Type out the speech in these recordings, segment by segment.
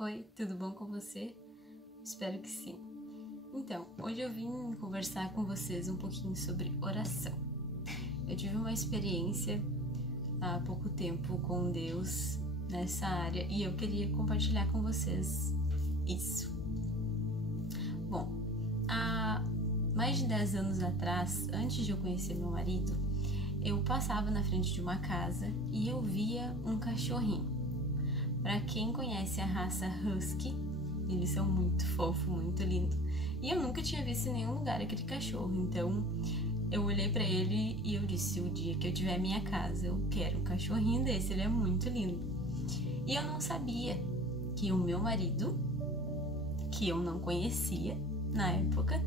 Oi, tudo bom com você? Espero que sim. Então, hoje eu vim conversar com vocês um pouquinho sobre oração. Eu tive uma experiência há pouco tempo com Deus nessa área e eu queria compartilhar com vocês isso. Bom, há mais de 10 anos atrás, antes de eu conhecer meu marido, eu passava na frente de uma casa e eu via um cachorrinho. Para quem conhece a raça Husky, eles são muito fofos, muito lindos. E eu nunca tinha visto em nenhum lugar aquele cachorro, então eu olhei para ele e eu disse: o dia que eu tiver minha casa, eu quero um cachorrinho desse, ele é muito lindo. E eu não sabia que o meu marido, que eu não conhecia na época,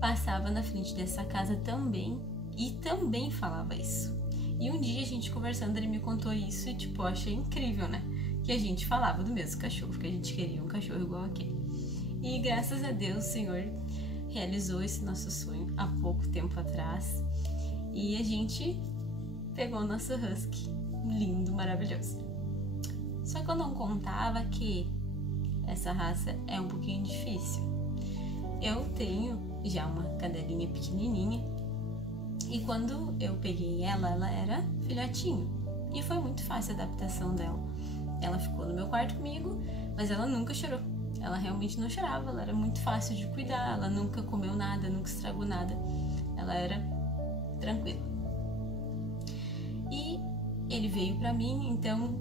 passava na frente dessa casa também e também falava isso. E um dia a gente conversando, ele me contou isso e eu achei incrível, né? Que a gente falava do mesmo cachorro, que a gente queria um cachorro igual aquele. E graças a Deus o Senhor realizou esse nosso sonho há pouco tempo atrás e a gente pegou o nosso Husky, lindo, maravilhoso. Só que eu não contava que essa raça é um pouquinho difícil. Eu tenho já uma cadelinha pequenininha e quando eu peguei ela era filhotinho e foi muito fácil a adaptação dela. Ela ficou no meu quarto comigo, mas ela nunca chorou. Ela realmente não chorava, ela era muito fácil de cuidar, ela nunca comeu nada, nunca estragou nada. Ela era tranquila. E ele veio pra mim, então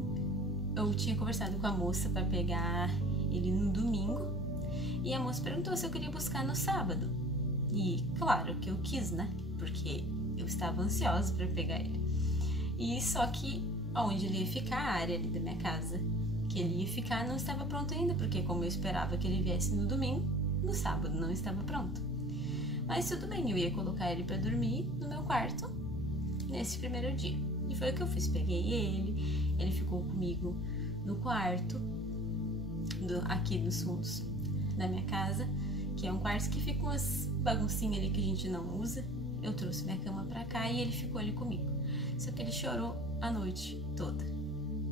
eu tinha conversado com a moça para pegar ele no domingo. E a moça perguntou se eu queria buscar no sábado. E claro que eu quis, né? Porque eu estava ansiosa para pegar ele. E só que onde ele ia ficar, a área ali da minha casa que ele ia ficar não estava pronto ainda, porque como eu esperava que ele viesse no domingo, no sábado não estava pronto. Mas tudo bem, eu ia colocar ele para dormir no meu quarto nesse primeiro dia. E foi o que eu fiz, peguei ele ficou comigo no quarto, aqui nos fundos da minha casa, que é um quarto que fica umas baguncinhas ali que a gente não usa. Eu trouxe minha cama pra cá e ele ficou ali comigo. Só que ele chorou a noite toda.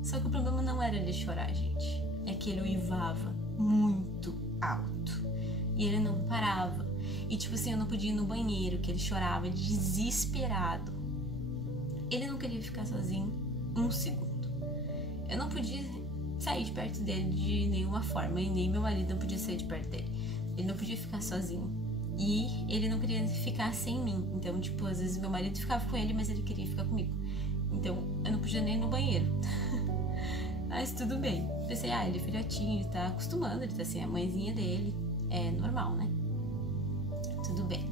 Só que o problema não era ele chorar, gente. É que ele uivava muito alto. E ele não parava. E eu não podia ir no banheiro, que ele chorava desesperado. Ele não queria ficar sozinho um segundo. Eu não podia sair de perto dele de nenhuma forma. E nem meu marido não podia sair de perto dele. Ele não podia ficar sozinho. E ele não queria ficar sem mim. Então, às vezes meu marido ficava com ele, mas ele queria ficar comigo. Então, eu não podia nem ir no banheiro. Mas tudo bem. Pensei, ele é filhotinho, ele tá acostumando, ele tá sem a mãezinha dele. É normal, né? Tudo bem.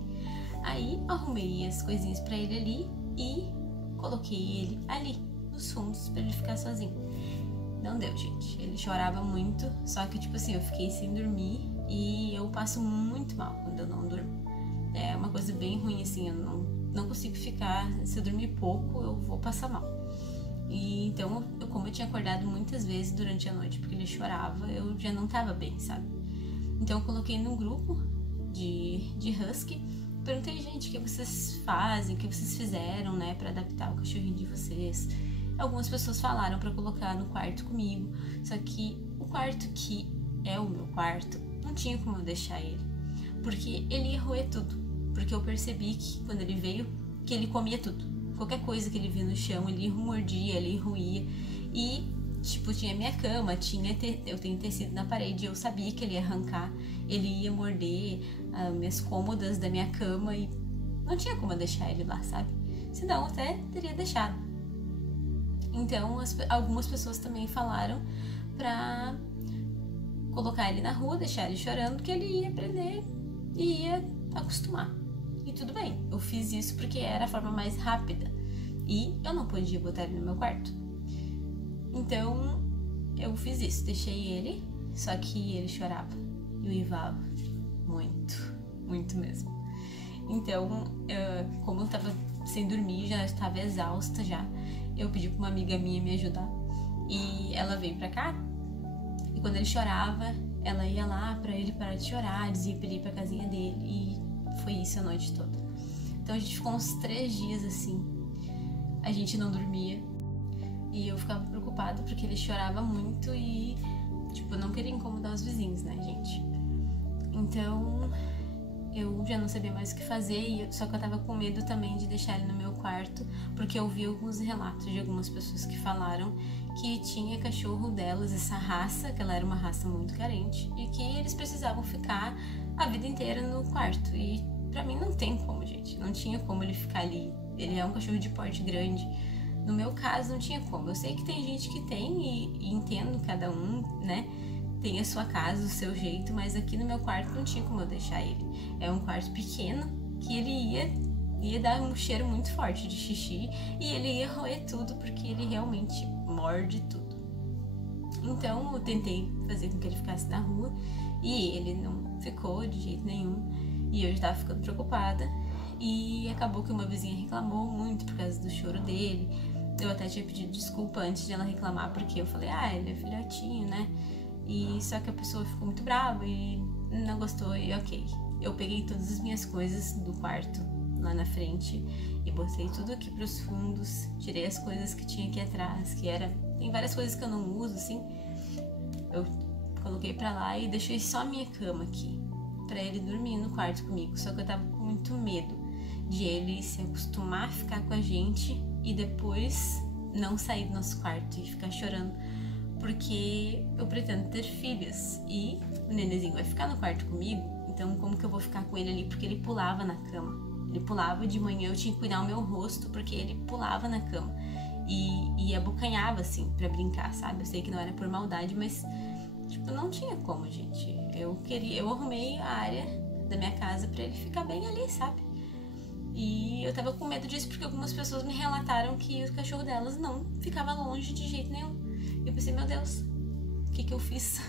Aí, arrumei as coisinhas pra ele ali e coloquei ele ali, nos fundos, pra ele ficar sozinho. Não deu, gente. Ele chorava muito, só que, eu fiquei sem dormir e eu passo muito mal quando eu não durmo. É uma coisa bem ruim, assim, eu não consigo ficar, se eu dormir pouco, eu vou passar mal. E então, como eu tinha acordado muitas vezes durante a noite porque ele chorava, eu já não tava bem, sabe? Então eu coloquei num grupo de Husky, perguntei, gente, o que vocês fazem, o que vocês fizeram, né, pra adaptar o cachorrinho de vocês. Algumas pessoas falaram pra colocar no quarto comigo, só que o quarto que é o meu quarto, não tinha como eu deixar ele, porque ele ia roer tudo. Porque eu percebi que quando ele veio, que ele comia tudo. Qualquer coisa que ele via no chão, ele mordia, ele roía. E, tinha minha cama, eu tenho tecido na parede, eu sabia que ele ia arrancar, ele ia morder as minhas cômodas da minha cama e não tinha como eu deixar ele lá, sabe? Senão eu até teria deixado. Então, algumas pessoas também falaram pra colocar ele na rua, deixar ele chorando, que ele ia aprender e ia acostumar. E tudo bem, eu fiz isso porque era a forma mais rápida e eu não podia botar ele no meu quarto. Então eu fiz isso, deixei ele, só que ele chorava e uivava muito, muito mesmo. Então, como eu tava sem dormir, já estava exausta já, eu pedi pra uma amiga minha me ajudar e ela veio pra cá e quando ele chorava, ela ia lá pra ele parar de chorar, dizia pra ele ir pra casinha dele e foi isso a noite toda. Então a gente ficou uns 3 dias assim, a gente não dormia e eu ficava preocupada porque ele chorava muito e eu não queria incomodar os vizinhos, né, gente? Então, eu já não sabia mais o que fazer, só que eu tava com medo também de deixar ele no meu quarto, porque eu vi alguns relatos de algumas pessoas que falaram que tinha cachorro delas, essa raça, que ela era uma raça muito carente, e que eles precisavam ficar a vida inteira no quarto. E pra mim não tem como, gente, não tinha como ele ficar ali. Ele é um cachorro de porte grande. No meu caso, não tinha como. Eu sei que tem gente que tem e entendo cada um, né? Tem a sua casa, o seu jeito, mas aqui no meu quarto não tinha como eu deixar ele. É um quarto pequeno que ele ia dar um cheiro muito forte de xixi e ele ia roer tudo porque ele realmente morde tudo. Então eu tentei fazer com que ele ficasse na rua e ele não ficou de jeito nenhum e eu já estava ficando preocupada e acabou que uma vizinha reclamou muito por causa do choro dele. Eu até tinha pedido desculpa antes de ela reclamar porque eu falei, ele é filhotinho, né? E só que a pessoa ficou muito brava e não gostou e ok. Eu peguei todas as minhas coisas do quarto lá na frente e botei tudo aqui pros fundos, tirei as coisas que tinha aqui atrás, tem várias coisas que eu não uso, assim. Eu coloquei pra lá e deixei só a minha cama aqui, pra ele dormir no quarto comigo. Só que eu tava com muito medo de ele se acostumar a ficar com a gente e depois não sair do nosso quarto e ficar chorando. Porque eu pretendo ter filhos e o nenenzinho vai ficar no quarto comigo, então como que eu vou ficar com ele ali? Porque ele pulava na cama. Ele pulava de manhã, eu tinha que cuidar o meu rosto porque ele pulava na cama e abocanhava assim pra brincar, sabe? Eu sei que não era por maldade, mas tipo, não tinha como, gente. Eu arrumei a área da minha casa pra ele ficar bem ali, sabe? E eu tava com medo disso porque algumas pessoas me relataram que o cachorro delas não ficava longe de jeito nenhum. Eu pensei, meu Deus, o que eu fiz?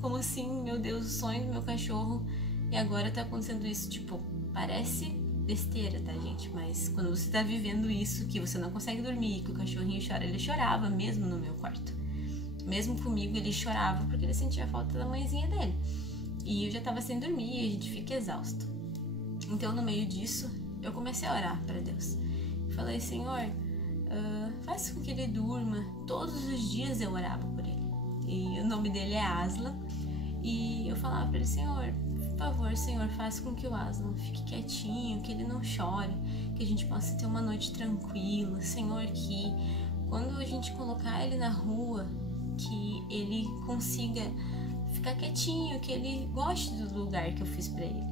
Como assim, meu Deus, o sonho do meu cachorro e agora tá acontecendo isso? Tipo, parece besteira, tá, gente? Mas quando você tá vivendo isso, que você não consegue dormir, que o cachorrinho chora, ele chorava mesmo no meu quarto. Mesmo comigo, ele chorava porque ele sentia a falta da mãezinha dele. E eu já tava sem dormir e a gente fica exausto. Então, no meio disso, eu comecei a orar pra Deus. Falei, Senhor, faz com que ele durma. Todos os dias eu orava por ele. E o nome dele é Aslan. E eu falava pra ele, Senhor, por favor, Senhor, faz com que o Aslan fique quietinho, que ele não chore, que a gente possa ter uma noite tranquila. Senhor, que quando a gente colocar ele na rua, que ele consiga ficar quietinho, que ele goste do lugar que eu fiz pra ele.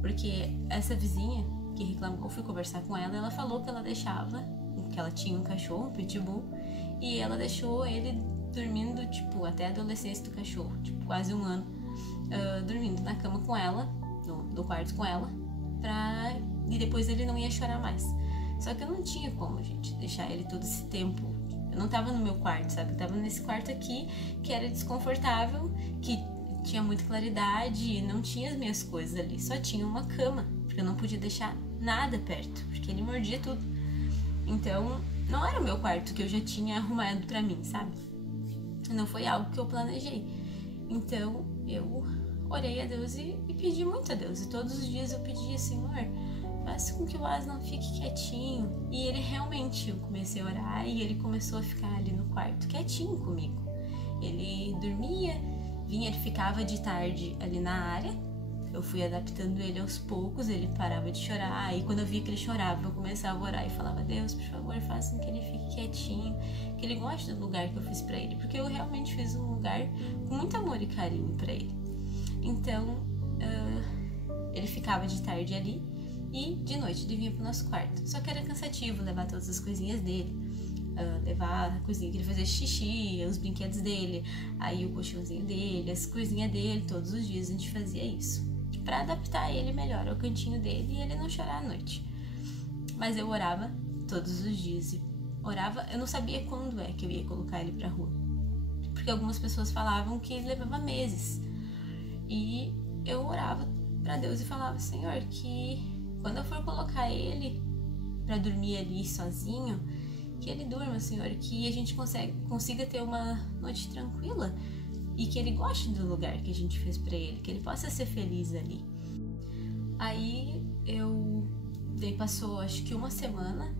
Porque essa vizinha que reclamou, eu fui conversar com ela, ela falou que ela deixava, que ela tinha um cachorro, um pitbull, e ela deixou ele dormindo, tipo, até a adolescência do cachorro, tipo, quase um ano, dormindo na cama com ela, no quarto com ela, e depois ele não ia chorar mais. Só que eu não tinha como, gente, deixar ele todo esse tempo. Eu não tava no meu quarto, sabe? Eu tava nesse quarto aqui, que era desconfortável, que tinha muita claridade, não tinha as minhas coisas ali, só tinha uma cama, porque eu não podia deixar nada perto, porque ele mordia tudo. Então, não era o meu quarto que eu já tinha arrumado pra mim, sabe? Não foi algo que eu planejei. Então, eu orei a Deus e pedi muito a Deus. E todos os dias eu pedia, Senhor, faça com que o Aslan fique quietinho. E ele realmente, eu comecei a orar e ele começou a ficar ali no quarto, quietinho comigo. Ele dormia, ele ficava de tarde ali na área. Eu fui adaptando ele aos poucos, ele parava de chorar. Aí quando eu via que ele chorava, eu começava a orar e falava, Deus, por favor, faça com que ele fique quietinho, que ele goste do lugar que eu fiz pra ele. Porque eu realmente fiz um lugar com muito amor e carinho pra ele. Então, ele ficava de tarde ali e de noite ele vinha pro nosso quarto. Só que era cansativo levar todas as coisinhas dele. Levar a coisinha que ele fazia xixi, os brinquedos dele, aí o colchãozinho dele, as coisinhas dele, todos os dias a gente fazia isso. Pra adaptar ele melhor ao cantinho dele e ele não chorar à noite. Mas eu orava todos os dias. E orava, eu não sabia quando é que eu ia colocar ele pra rua. Porque algumas pessoas falavam que levava meses. E eu orava pra Deus e falava, Senhor, que quando eu for colocar ele pra dormir ali sozinho, que ele durma, Senhor, que a gente consiga ter uma noite tranquila. E que ele goste do lugar que a gente fez pra ele, que ele possa ser feliz ali. Aí daí passou acho que uma semana,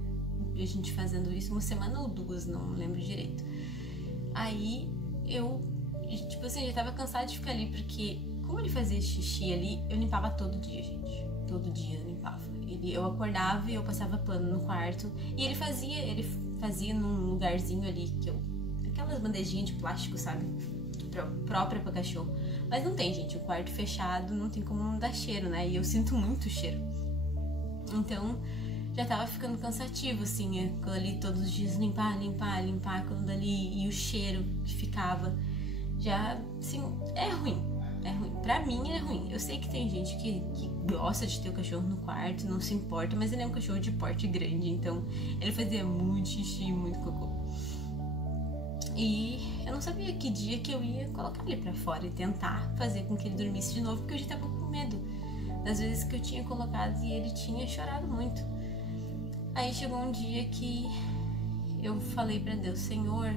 a gente fazendo isso, uma semana ou duas, não lembro direito. Aí eu tipo assim, eu já tava cansada de ficar ali, porque como ele fazia xixi ali, eu limpava todo dia, gente. Todo dia eu limpava. Eu acordava e eu passava pano no quarto. E ele fazia num lugarzinho ali, aquelas bandejinhas de plástico, sabe? Própria pra cachorro. Mas não tem, gente. O quarto fechado não tem como não dar cheiro, né? E eu sinto muito cheiro. Então, já tava ficando cansativo, assim, aquilo ali todos os dias, limpar, aquilo dali, e o cheiro que ficava, já, assim, é ruim, pra mim é ruim. Eu sei que tem gente que gosta de ter o cachorro no quarto, não se importa, mas ele é um cachorro de porte grande, então ele fazia muito xixi, muito cocô. E eu não sabia que dia que eu ia colocar ele pra fora e tentar fazer com que ele dormisse de novo, porque eu já tava com medo das vezes que eu tinha colocado e ele tinha chorado muito. Aí chegou um dia que eu falei pra Deus: Senhor,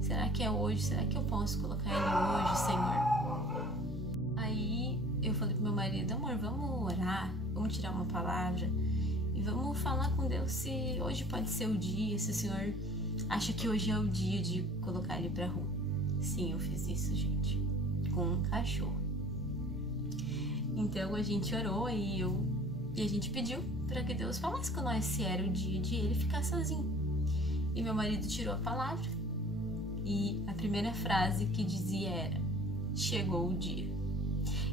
será que é hoje? Será que eu posso colocar ele hoje, Senhor? Aí eu falei pro meu marido: amor, vamos orar, vamos tirar uma palavra e vamos falar com Deus se hoje pode ser o dia, se o Senhor acha que hoje é o dia de colocar ele pra rua. Sim, eu fiz isso, gente, com um cachorro. Então a gente orou e a gente pediu para que Deus falasse com nós se era o dia de ele ficar sozinho. E meu marido tirou a palavra e a primeira frase que dizia era: chegou o dia.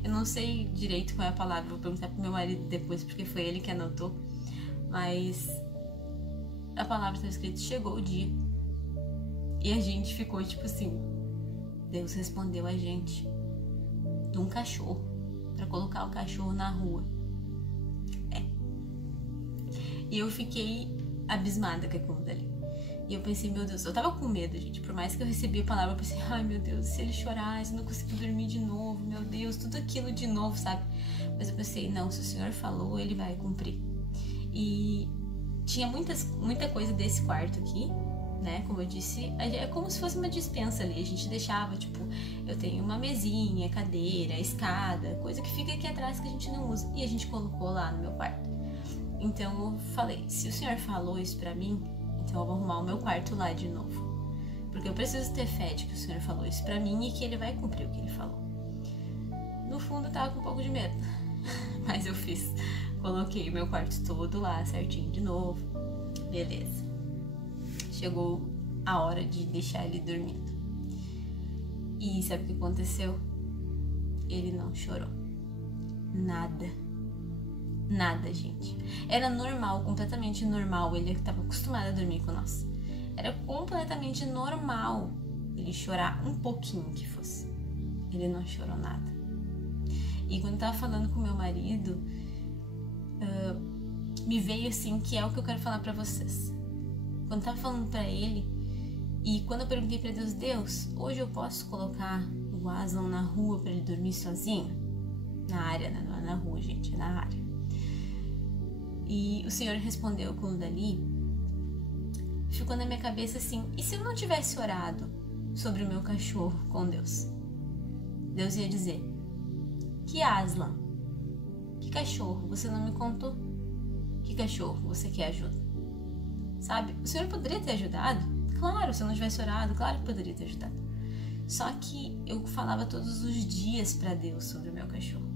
Eu não sei direito qual é a palavra, vou perguntar pro meu marido depois, porque foi ele que anotou, mas a palavra está escrita: chegou o dia. E a gente ficou tipo assim, Deus respondeu a gente de um cachorro, para colocar o cachorro na rua. E eu fiquei abismada com aquilo dali. E eu pensei, meu Deus, eu tava com medo, gente. Por mais que eu recebi a palavra, eu pensei, ai meu Deus, se ele chorar, se eu não conseguir dormir de novo, meu Deus, tudo aquilo de novo, sabe? Mas eu pensei, não, se o Senhor falou, ele vai cumprir. E tinha muita coisa desse quarto aqui, né? Como eu disse, é como se fosse uma despensa ali. A gente deixava, tipo, eu tenho uma mesinha, cadeira, escada, coisa que fica aqui atrás que a gente não usa. E a gente colocou lá no meu quarto. Então eu falei, se o Senhor falou isso pra mim, então eu vou arrumar o meu quarto lá de novo. Porque eu preciso ter fé de que o Senhor falou isso pra mim e que Ele vai cumprir o que Ele falou. No fundo eu tava com um pouco de medo, mas eu fiz. Coloquei o meu quarto todo lá certinho de novo. Beleza. Chegou a hora de deixar ele dormindo. E sabe o que aconteceu? Ele não chorou. Nada, gente. Era normal, completamente normal. Ele estava acostumado a dormir com nós. Era completamente normal ele chorar um pouquinho que fosse. Ele não chorou nada. E quando eu tava falando com meu marido, me veio assim, que é o que eu quero falar pra vocês. Quando eu tava falando pra ele, e quando eu perguntei pra Deus: Deus, hoje eu posso colocar o Aslan na rua pra ele dormir sozinho? Na área, né? Não é na rua, gente, é na área. E o Senhor respondeu com o dali. Ficou na minha cabeça assim: e se eu não tivesse orado sobre o meu cachorro com Deus? Deus ia dizer: que Aslan? Que cachorro? Você não me contou? Que cachorro você quer ajuda? Sabe? O Senhor poderia ter ajudado? Claro, se eu não tivesse orado, claro que poderia ter ajudado. Só que eu falava todos os dias pra Deus sobre o meu cachorro.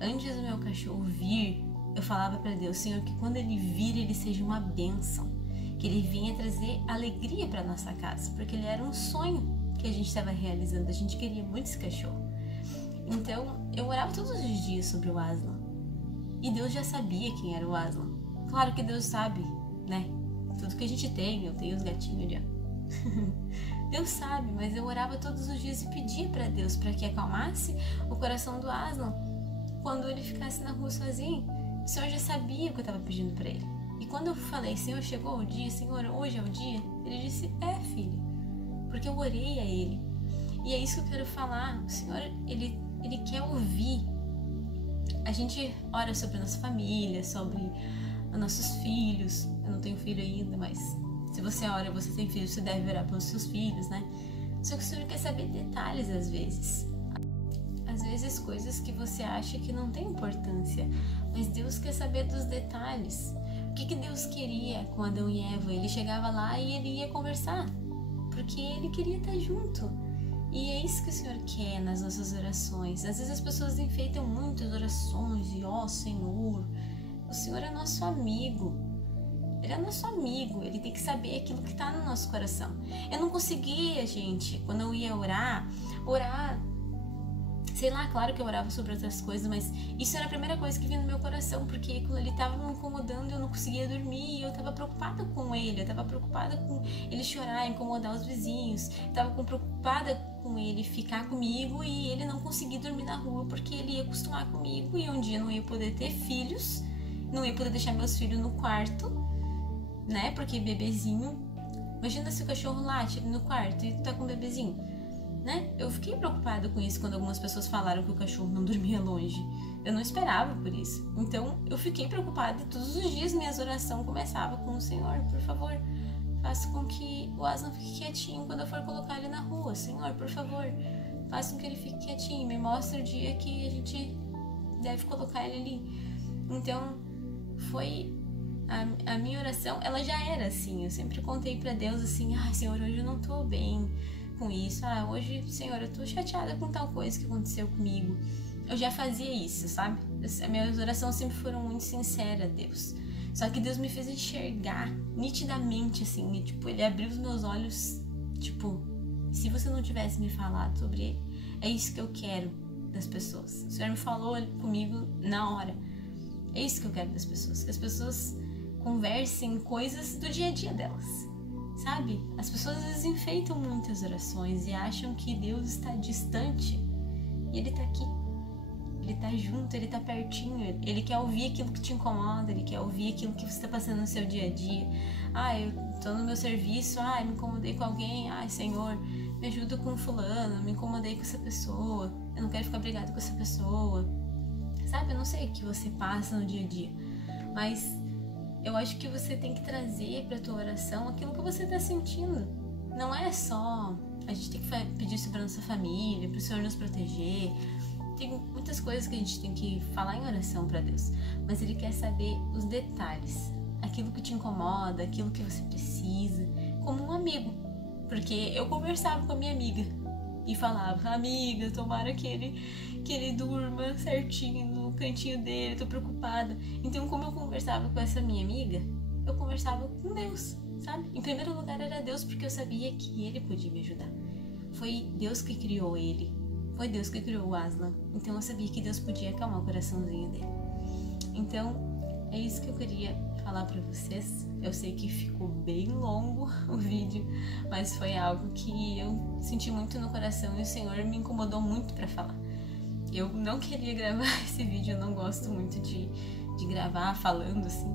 Antes do meu cachorro vir, eu falava pra Deus: Senhor, que quando ele vir, ele seja uma bênção, que ele venha trazer alegria pra nossa casa, porque ele era um sonho que a gente estava realizando. A gente queria muito esse cachorro. Então eu orava todos os dias sobre o Aslan, e Deus já sabia quem era o Aslan. Claro que Deus sabe, né? Tudo que a gente tem, eu tenho os gatinhos ali, ó. Deus sabe, mas eu orava todos os dias e pedia pra Deus para que acalmasse o coração do Aslan quando ele ficasse na rua sozinho. O Senhor já sabia o que eu estava pedindo para ele. E quando eu falei: Senhor, chegou o dia, Senhor, hoje é o dia, ele disse: é, filha, porque eu orei a ele. E é isso que eu quero falar. O Senhor, ele quer ouvir. A gente ora sobre a nossa família, sobre os nossos filhos. Eu não tenho filho ainda, mas se você ora, você tem filho, você deve orar pelos seus filhos, né? Só que o Senhor quer saber detalhes às vezes. Às vezes coisas que você acha que não tem importância, mas Deus quer saber dos detalhes. O que Deus queria com Adão e Eva? Ele chegava lá e ele ia conversar, porque ele queria estar junto. E é isso que o Senhor quer nas nossas orações. Às vezes as pessoas enfeitam muitas orações e, Senhor, o Senhor é nosso amigo. Ele é nosso amigo, ele tem que saber aquilo que está no nosso coração. Eu não conseguia, gente, quando eu ia orar, sei lá, claro que eu orava sobre outras coisas, mas isso era a primeira coisa que vinha no meu coração, porque aquilo ali estava me incomodando, eu não conseguia dormir, eu estava preocupada com ele, eu estava preocupada com ele chorar, incomodar os vizinhos, eu estava preocupada com ele ficar comigo e ele não conseguir dormir na rua, porque ele ia acostumar comigo e um dia não ia poder ter filhos, não ia poder deixar meus filhos no quarto, né, porque bebezinho, imagina se o cachorro late no quarto e tu tá com um bebezinho. Né? Eu fiquei preocupada com isso quando algumas pessoas falaram que o cachorro não dormia longe. Eu não esperava por isso. Então eu fiquei preocupada e todos os dias minhas orações começavam com o Senhor, por favor, faça com que o Aslan fique quietinho quando eu for colocar ele na rua. Senhor, por favor, faça com que ele fique quietinho. Me mostra o dia que a gente deve colocar ele ali. Então foi a minha oração, ela já era assim. Eu sempre contei pra Deus assim, Senhor, hoje eu não tô bem com isso, hoje, Senhor, eu tô chateada com tal coisa que aconteceu comigo. Eu já fazia isso, sabe? As minhas orações sempre foram muito sinceras a Deus. Só que Deus me fez enxergar nitidamente, assim, e, tipo, ele abriu os meus olhos, tipo, se você não tivesse me falado sobre ele, é isso que eu quero das pessoas. O Senhor me falou comigo na hora. É isso que eu quero das pessoas, que as pessoas conversem coisas do dia a dia delas. Sabe? As pessoas às vezes enfeitam muitas orações e acham que Deus está distante e Ele está aqui. Ele está junto, Ele está pertinho. Ele quer ouvir aquilo que te incomoda, Ele quer ouvir aquilo que você está passando no seu dia a dia. Eu estou no meu serviço, me incomodei com alguém. Senhor, me ajuda com fulano, me incomodei com essa pessoa. Eu não quero ficar brigado com essa pessoa. Sabe? Eu não sei o que você passa no dia a dia, mas eu acho que você tem que trazer para a tua oração aquilo que você está sentindo. Não é só a gente tem que pedir isso para nossa família, para o Senhor nos proteger. Tem muitas coisas que a gente tem que falar em oração para Deus, mas Ele quer saber os detalhes, aquilo que te incomoda, aquilo que você precisa, como um amigo. Porque eu conversava com a minha amiga e falava, amiga, tomara que ele durma certinho no cantinho dele, tô preocupada. Então, como eu conversava com essa minha amiga, eu conversava com Deus, sabe? Em primeiro lugar era Deus, porque eu sabia que Ele podia me ajudar. Foi Deus que criou ele, foi Deus que criou o Aslan. Então eu sabia que Deus podia acalmar o coraçãozinho dele. Então, é isso que eu queria falar pra vocês. Eu sei que ficou bem longo o vídeo, mas foi algo que eu senti muito no coração e o Senhor me incomodou muito pra falar. Eu não queria gravar esse vídeo, eu não gosto muito de gravar falando assim,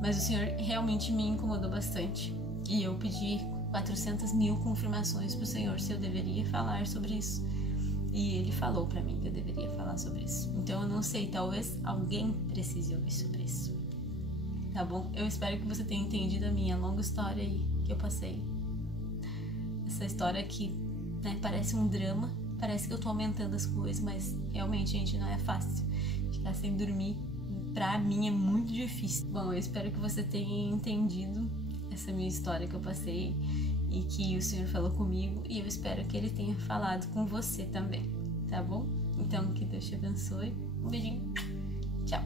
mas o Senhor realmente me incomodou bastante. E eu pedi 400 mil confirmações pro Senhor se eu deveria falar sobre isso. E Ele falou pra mim que eu deveria falar sobre isso. Então eu não sei, talvez alguém precise ouvir sobre isso. Tá bom? Eu espero que você tenha entendido a minha longa história aí que eu passei. Essa história que, parece um drama, parece que eu tô aumentando as coisas, mas realmente, gente, não é fácil. Ficar sem dormir, pra mim, é muito difícil. Bom, eu espero que você tenha entendido essa minha história que eu passei e que o Senhor falou comigo, e eu espero que Ele tenha falado com você também, tá bom? Então, que Deus te abençoe. Um beijinho. Tchau.